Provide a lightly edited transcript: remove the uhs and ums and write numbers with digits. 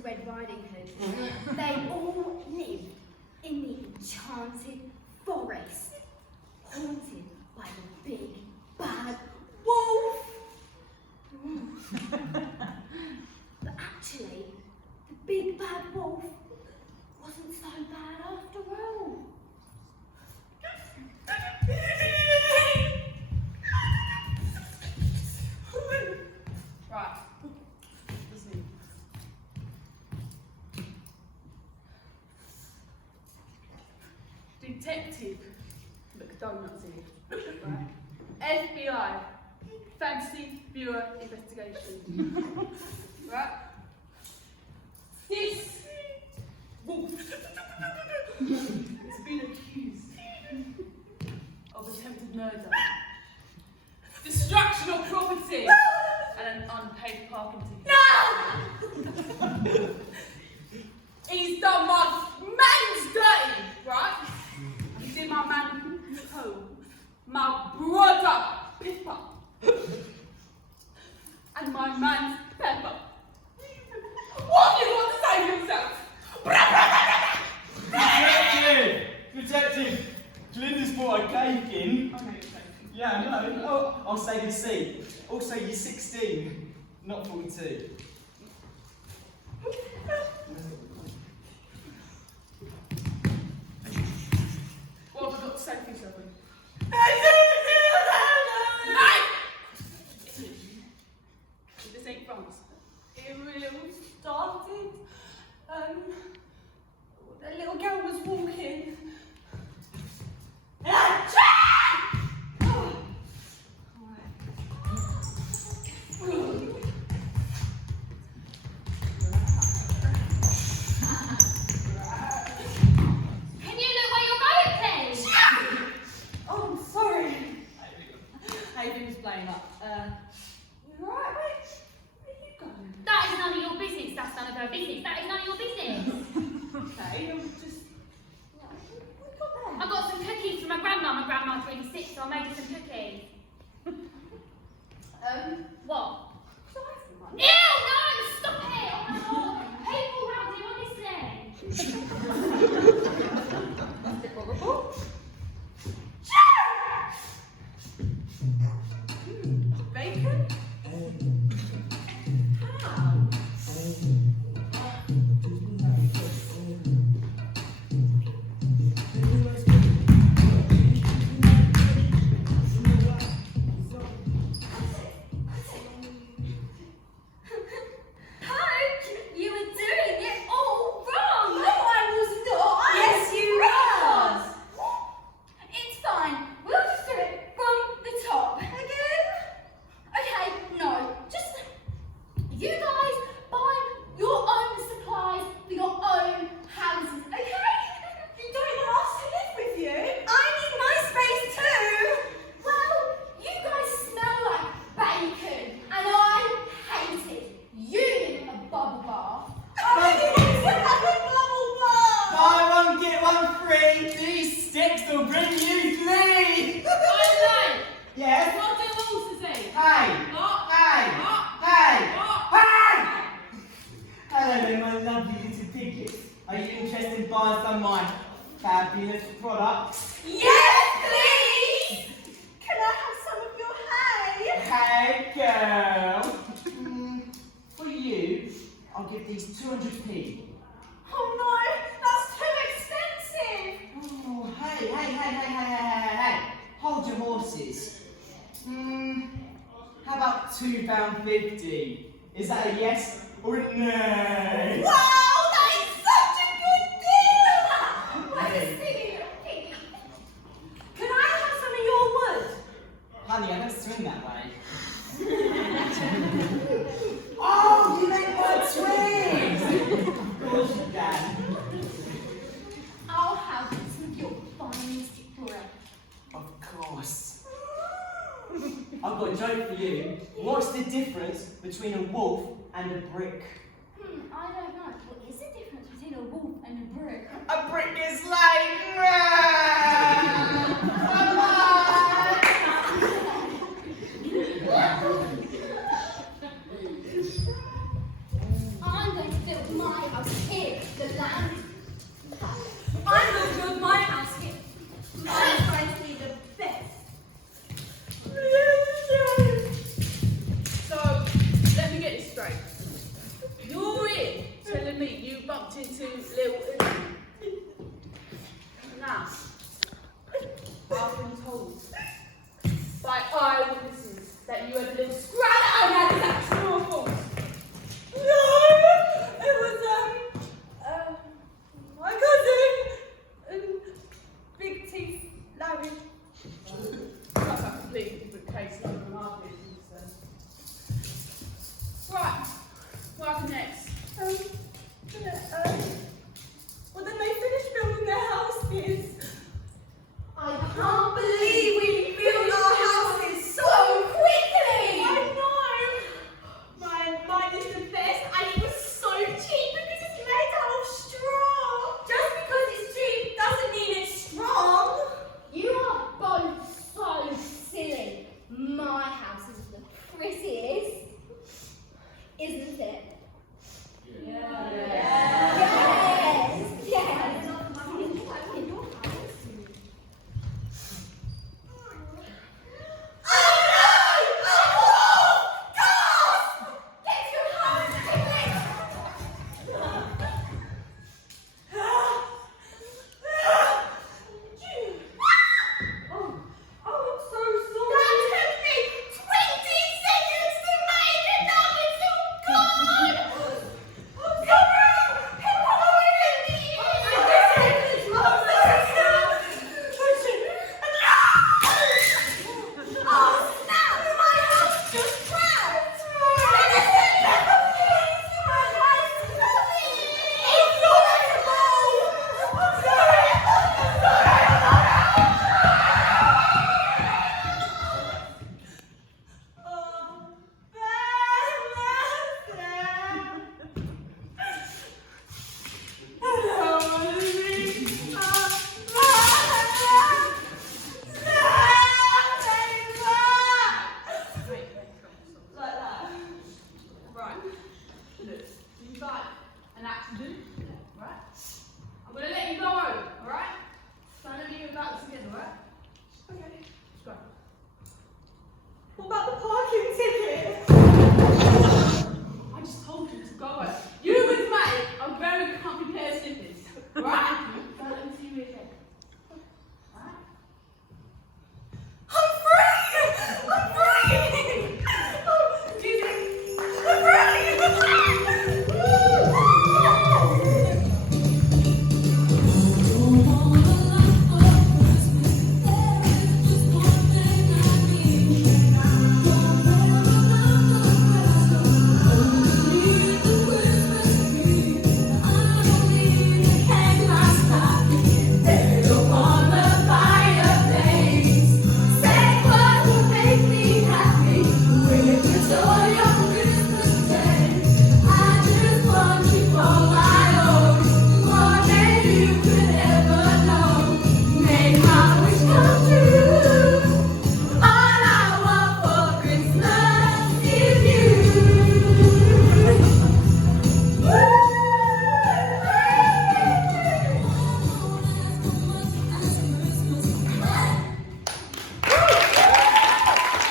Little Red Riding Hood. They all lived in the enchanted forest, haunted by the big bad wolf. But actually, the big bad wolf wasn't so bad after all. Right. Listen. Detective McDonald's here. Right. FBI. Fancy Bureau Investigation. Right. This wolf has been accused of attempted murder, destruction of property, and an unpaid parking ticket. He's done my man's dirty, right? He did my man Cole, my brother Pippa, and my man's Pepper. What do you want to say to himself? Detective! Glinda's brought a cake in. I know you're joking. Yeah, I know. Oh, I'll save your seat. Also, you're 16, not 42. What have I got to say for yourself? This ain't France. It really started. A little girl was walking. Can you look where you're going, please? Oh, I'm sorry. Haven was playing up. You alright, mate? Where are you going? That is none of your business. That's none of her business. That is none of your business. Okay, I'm just. What you got there? I got some cookies from my grandma. My grandma's really sick, so I made her some cookies. What? Should I have some money? Ew, no! Stop it! Oh my god! People around here are listening. Bacon? How? You were doing it all wrong! No, I was not. Yes, you was. What? It's fine. We'll just do it from the top. Again? Okay, no. Just you guys buy your own supplies for your own houses, okay? You don't want us to live with you? I need my space too. Well, you guys smell like bacon, and I hate it. You need a bubble bath. Oh, you want to have a bubble bath? Buy one, get one free. These sticks will bring you 3. Yes? What do you want to say? Hey! What? Hey! What? Hey! What? Hey! Hello there, my lovely little piglets. Are you interested in buying some of my fabulous products? Yes, please! Can I have some of your hay? Hey, girl. For you, I'll give these 200p. Oh no, that's too expensive! Oh, hey. Hold your horses. How about £2.50? Is that a yes or a no? Wow, that is such a good deal! Let me see. Can I have some of your wood? Honey, I don't swing that way. Oh, you make my twigs! Of course you can. I'll have some of your finest bread. Of course. I've got a joke for you. What's the difference between a wolf and a brick? I don't know. What is the difference between a wolf and a brick? A brick is like... I'm going to build build my house here, the land. I'm going to build my house here. My friends need the best. So, let me get this straight. You're in telling me you bumped into little Izzy. Now, I've been told by eyewitnesses that you had a little scrap and that is that true or false? No, it was my cousin, Big Teeth Larry. That's a completely different case, not even our business then. Right, what happened next? Well, then they finished building their houses. I can't believe we built our houses so quickly. I know. Mine is the best, and it was so cheap because it's made out of straw. Just because it's cheap doesn't mean it's strong. You are both so silly. My house is the prettiest, isn't it? Yeah. Yes. Yes. Right, look, you got an accident.